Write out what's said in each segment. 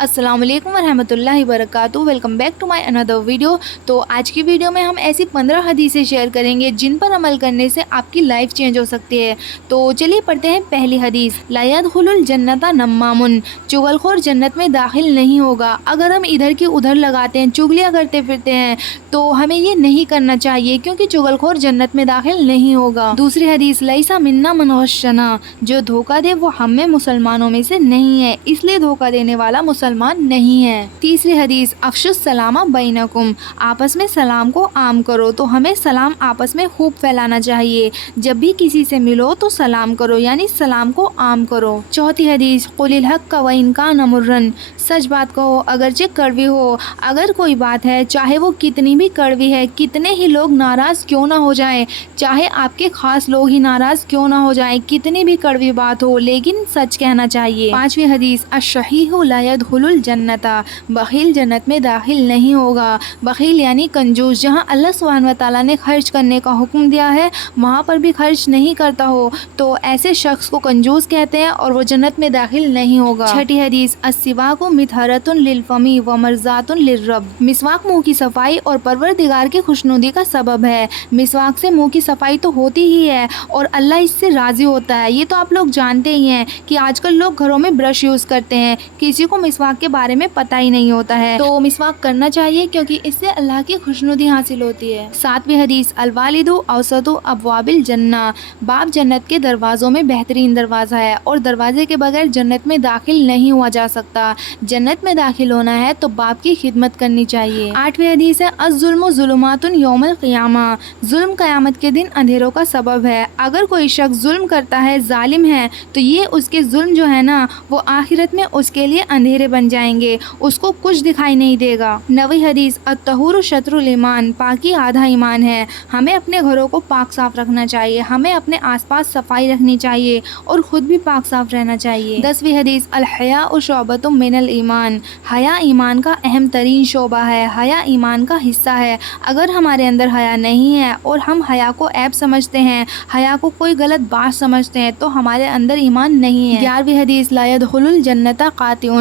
السلام علیکم ورحمۃ اللہ وبرکاتہ، welcome back to my another video. تو آج کی ویڈیو میں ہم ایسی 15 حدیثیں شیئر کریں گے جن پر عمل کرنے سے آپ کی لائف چینج ہو سکتی ہے۔ تو چلیے پڑھتے ہیں پہلی حدیث۔ لا يدخل الجنت نمام، چغل خور جنت میں داخل نہیں ہوگا۔ اگر ہم ادھر کی ادھر لگاتے ہیں، چگلیاں کرتے پھرتے ہیں تو ہمیں یہ نہیں کرنا چاہیے، کیونکہ چغل خور جنت میں داخل نہیں ہوگا۔ دوسری حدیث، لیسا منا من غشنا، جو دھوکہ دے وہ ہم میں مسلمانوں میں سے نہیں ہے، اس لیے دھوکہ دینے والا مسلمان نہیں ہے۔ تیسری حدیث، افشوا السلام بینکم، آپس میں سلام کو عام کرو۔ تو ہمیں سلام آپس میں خوب پھیلانا چاہیے، جب بھی کسی سے ملو تو سلام کرو، یعنی سلام کو عام کرو۔ چوتھی حدیث، قل الحق وان کان مرا، سچ بات کہو اگرچہ کڑوی ہو۔ اگر کوئی بات ہے چاہے وہ کتنی بھی کڑوی ہے، کتنے ہی لوگ ناراض کیوں نہ ہو جائیں، چاہے آپ کے خاص لوگ ہی ناراض کیوں نہ ہو جائیں، کتنی بھی کڑوی بات ہو، لیکن سچ کہنا چاہیے۔ پانچویں حدیث، الشحیح لا يدخل الجنت، بخیل جنت میں داخل نہیں ہوگا۔ بخیل یعنی کنجوس، جہاں اللہ سبحانہ و تعالیٰ نے خرچ کرنے کا حکم دیا ہے وہاں پر بھی خرچ نہیں کرتا ہو تو ایسے شخص کو کنجوس کہتے ہیں اور وہ جنت میں داخل نہیں ہوگا۔ چھٹی حدیث، السواک مطہرۃ للفم ومرضاۃ للرب، مسواک منہ کی صفائی اور پروردگار کی خوشنودی کا سبب ہے۔ مسواک سے منہ کی صفائی تو ہوتی ہی ہے اور اللہ اس سے راضی ہوتا ہے۔ یہ تو آپ لوگ جانتے ہی ہیں کہ آج کل لوگ گھروں میں برش یوز کرتے ہیں، کسی کو مسواک کے بارے میں پتہ ہی نہیں ہوتا ہے، تو مسواک کرنا چاہیے کیونکہ اس سے اللہ کی خوشنودی حاصل ہوتی ہے۔ ساتویں حدیث، الوالد اوسط ابواب الجنہ، باپ جنت کے دروازوں میں بہترین دروازہ ہے اور دروازے کے بغیر جنت میں داخل نہیں ہوا جا سکتا۔ جنت میں داخل ہونا ہے تو باپ کی خدمت کرنی چاہیے۔ آٹھویں حدیث ہے، الظلم ظلمات یوم القیامہ، ظلم قیامت کے دن اندھیروں کا سبب ہے۔ اگر کوئی شخص ظلم کرتا ہے، ظالم ہے، تو یہ اس کے ظلم جو ہے نا وہ آخرت میں اس کے لیے اندھیرے بن جائیں گے، اس کو کچھ دکھائی نہیں دے گا۔ نویں حدیث، الطہور شطر الایمان، پاکی آدھا ایمان ہے۔ ہمیں اپنے گھروں کو پاک صاف رکھنا چاہیے، ہمیں اپنے آس پاس صفائی رکھنی چاہیے اور خود بھی پاک صاف رہنا چاہیے۔ دسویں حدیث، الحیاء شعبۃ من الایمان، حیا ایمان کا اہم ترین شعبہ ہے، حیا ایمان کا حصہ ہے۔ اگر ہمارے اندر حیا نہیں ہے اور ہم حیا کو عیب سمجھتے ہیں، حیا کو کوئی غلط بات سمجھتے ہیں تو ہمارے اندر ایمان نہیں ہے۔ گیارہویں حدیث، لا يدخل الجنت قاطع،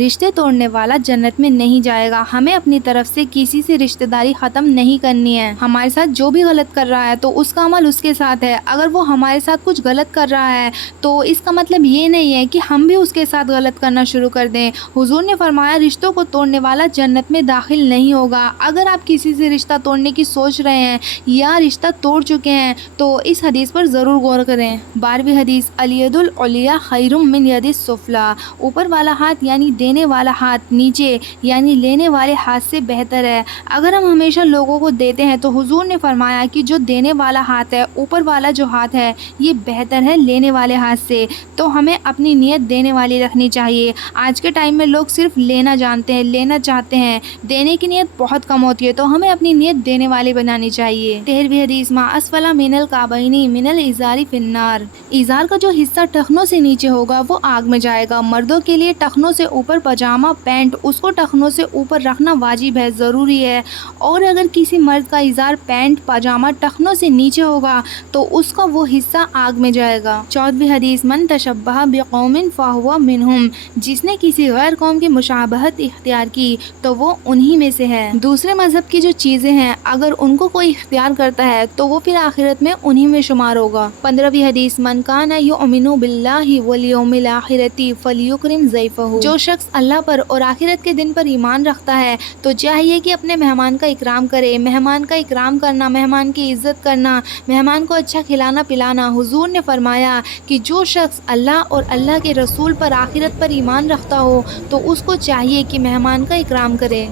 رشتے توڑنے والا جنت میں نہیں جائے گا۔ ہمیں اپنی طرف سے کسی سے رشتہ داری ختم نہیں کرنی ہے۔ ہمارے ساتھ جو بھی غلط کر رہا ہے تو اس کا عمل اس کے ساتھ ہے، اگر وہ ہمارے ساتھ کچھ غلط کر رہا ہے تو اس کا مطلب یہ نہیں ہے کہ ہم بھی اس کے ساتھ غلط کرنا شروع کر دیں۔ حضور نے فرمایا رشتوں کو توڑنے والا جنت میں داخل نہیں ہوگا۔ اگر آپ کسی سے رشتہ توڑنے کی سوچ رہے ہیں یا رشتہ توڑ چکے ہیں تو اس حدیث پر ضرور غور کریں۔ بارہویں حدیث، الید العلیٰ خیر من ید السفلیٰ، اوپر والا ہاتھ یعنی دینے والا ہاتھ نیچے یعنی لینے والے ہاتھ سے بہتر ہے۔ اگر ہم ہمیشہ لوگوں کو دیتے ہیں تو حضور نے فرمایا کہ جو دینے والا ہاتھ ہے، اوپر والا جو ہاتھ ہے، یہ بہتر ہے لینے والے ہاتھ سے۔ تو ہمیں اپنی نیت دینے والی رکھنی چاہیے۔ آج کے ٹائم میں لوگ صرف لینا جانتے ہیں، لینا چاہتے ہیں، دینے کی نیت بہت کم ہوتی ہے، تو ہمیں اپنی نیت دینے والی بنانی چاہیے۔ 13ویں حدیث، ما اسفل من الکعبین من الازار فی النار، ازار کا جو حصہ ٹخنوں سے نیچے ہوگا وہ آگ میں جائے گا۔ مردوں کے لیے ٹخنوں سے اوپر پاجامہ پینٹ، اس کو ٹخنوں سے اوپر رکھنا واجب ہے، ضروری ہے، اور اگر کسی مرد کا ازار پینٹ پاجامہ ٹخنوں سے نیچے ہوگا تو اس کا وہ حصہ آگ میں جائے گا۔ 14ویں حدیث، من تشبہ بقوم فہو منہم، جس نے کسی غیر قوم کی مشابہت اختیار کی تو وہ انہی میں سے ہے۔ دوسرے مذہب کی جو چیزیں ہیں اگر ان کو کوئی اختیار کرتا ہے تو وہ پھر آخرت میں انہی میں شمار ہوگا۔ 15ویں حدیث، من کان یؤمن باللہ والیوم الآخر فلیکرم ضیفہ، جو شخص اللہ پر اور آخرت کے دن پر ایمان رکھتا ہے تو چاہیے کہ اپنے مہمان کا اکرام کرے۔ مہمان کا اکرام کرنا، مہمان کی عزت کرنا، مہمان کو اچھا کھلانا پلانا۔ حضور نے فرمایا کہ جو شخص اللہ اور اللہ کے رسول پر آخرت پر ایمان رکھتا ہو تو اس کو چاہیے کہ مہمان کا اکرام کرے۔